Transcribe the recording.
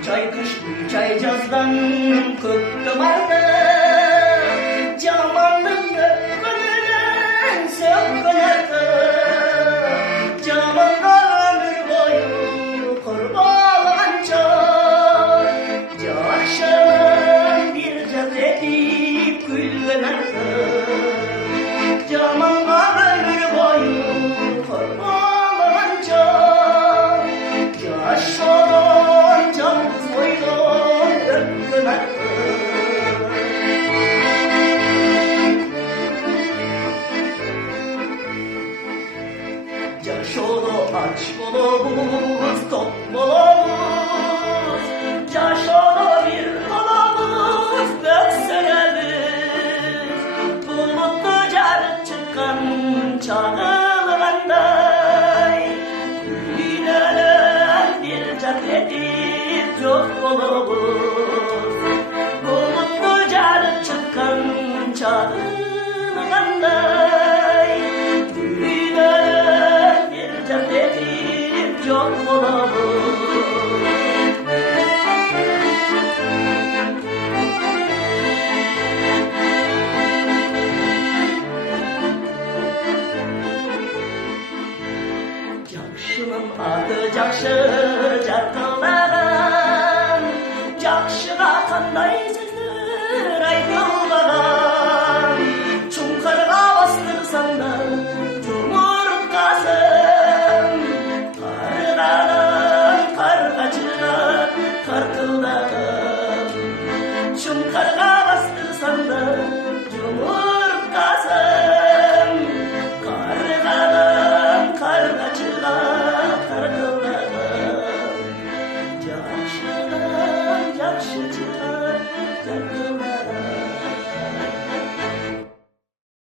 Üç ay kış, üç ay yazdan kıttım artık. Camanın gönlünden sevgin artık. Camanla ömür boyu kurbanca. Yaşamın bir cezredip gülgün artık. Camanla ömür boyu kurbanca. Yaşamın canımız boyun ömrün artık. Yaşolu aç bulumuz, top bulumuz. Yaşolu bir kolumuz, gökseleriz. Bulutlu car çıkan çağılmanday. Gülünen bir ceketi çok bulumuz.